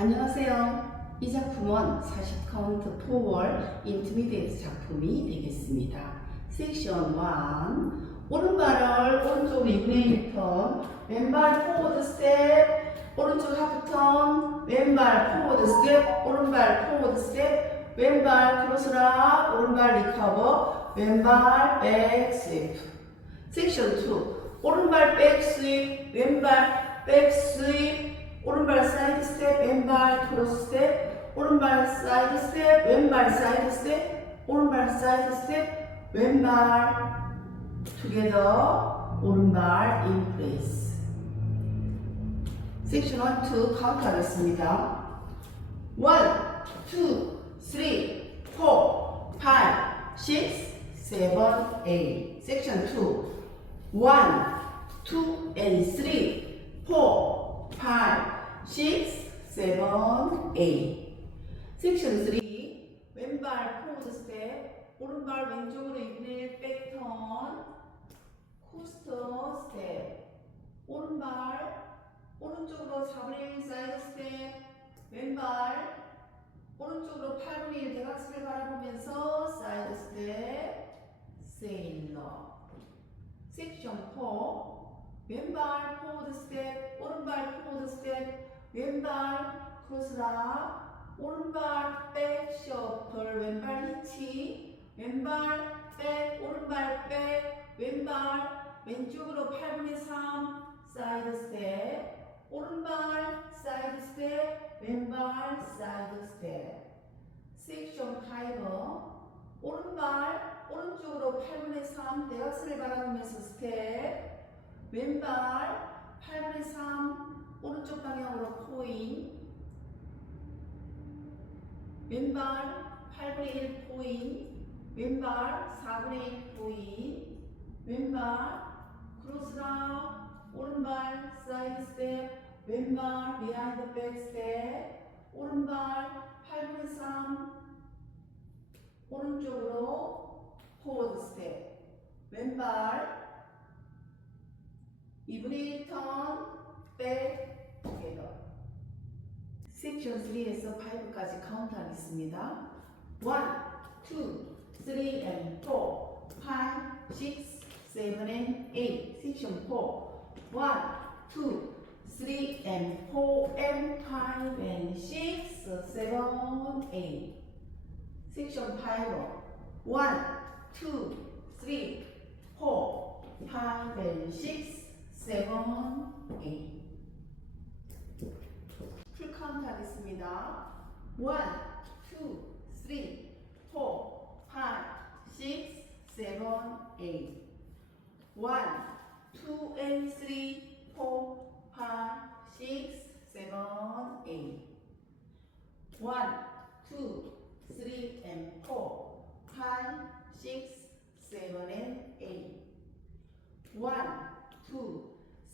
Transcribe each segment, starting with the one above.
안녕하세요. 이 작품은 40카운트 포월 인트미디에이트 작품이 되겠습니다. 섹션 1 오른발을 오른쪽으로 2분의 1턴 왼발 포워드 스텝 오른쪽 하프 턴 왼발 포워드 스텝 오른발 포워드 스텝 왼발 크로스락 오른발 리커버 왼발 백 스위프 섹션 2 오른발 백 스윗 왼발 백 스윗 오른발 사이드 스텝 왼발 크로스 스텝 오른발 사이드 스텝 왼발 사이드 스텝 오른발 사이드 스텝 왼발 투게더 오른발 인 플레이스 섹션 1, 2 카운트 하겠습니다. 1, 2, 3, 4, 5, 6, 7, 8 섹션 2 1, 2 and 3, 4, 5, 6, 7, 8 섹션 3 왼발 포워드 스텝 오른발 왼쪽으로 2분의 1 백턴 코스터 스텝 오른발 오른쪽으로 4분의 1 사이드 스텝 왼발 오른쪽으로 8분의 1 대각선을 바라보면서 사이드 스텝 세일러. 섹션 4 왼발 포워드 스텝 오른발 포워드 스텝 왼발 크로스락 오른발 백 셔플 왼발 히치 왼발 백 오른발 백 왼발 왼쪽으로 8분의 3 사이드 스텝 오른발 사이드 스텝 왼발 사이드 스텝 섹션 5 오른발 오른쪽으로 8분의 3 대각선을 바라보면서 스텝 왼발 8분의 3 오른쪽 방향으로 포인. 왼발 8분의 1 포인. 왼발 4분의 1 포인. 왼발 크로스라 오른발 사이드 스텝 왼발 비하인드 백 스텝 오른발 8분의 3 오른쪽으로 포워드 스텝. 왼발 2분의 1턴 백 투게더 섹션 3에서 5까지 카운트 하겠습니다. 1, 2, 3 and 4 5, 6, 7 and 8 섹션 4 1, 2, 3 and 4 and 5 and 6, 7, 8 섹션 5 1, 2, 3, 4, 5 and 6, 7, 8풀 카운트 하겠습니다. 1, 2, 3, 4, 5, 6, 7, 8 1, 2 and 3, 4, 5, 6, 7, 8 1, 2, 3 and 4, 5, 6, 7 and 8 1, 2,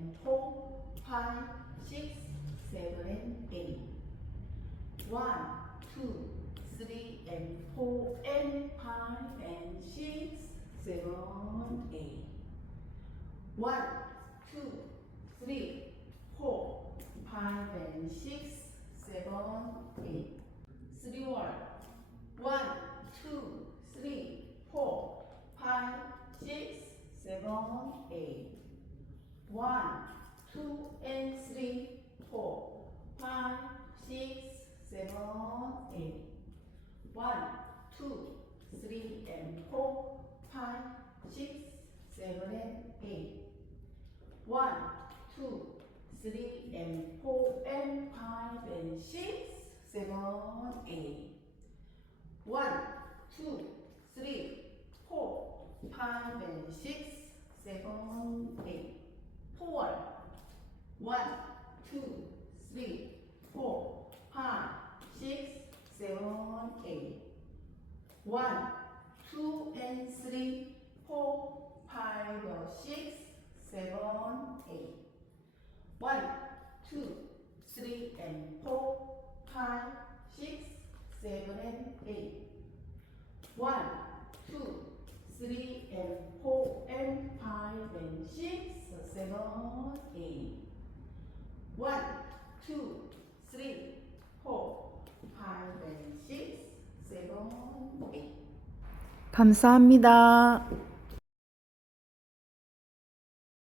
and 4, 5, 6, 7 and 8 1, 2, 3 and 4 and 5 and 6, 7, 8 1, 2, 3, 4, 5 and 6, 7, 8 3월 1, 2, 3, 4, 5, 6, 7, 8 One, two, and three, four, five, six, seven, eight. One, two, three, and four, five, six, seven, and eight. One, two, three, and four, and five, and six, seven, eight. One, two, three, four, five, and six, seven, eight. 4월 One, two, three, four, five, six, seven, eight. One, two, and three, four, five, six, seven, eight. One, two, three, and four, five, six, seven, and eight. One, two, three, and four, and five, and six, seven, eight. One, two, three, four, five, and six, seven, eight. 감사합니다.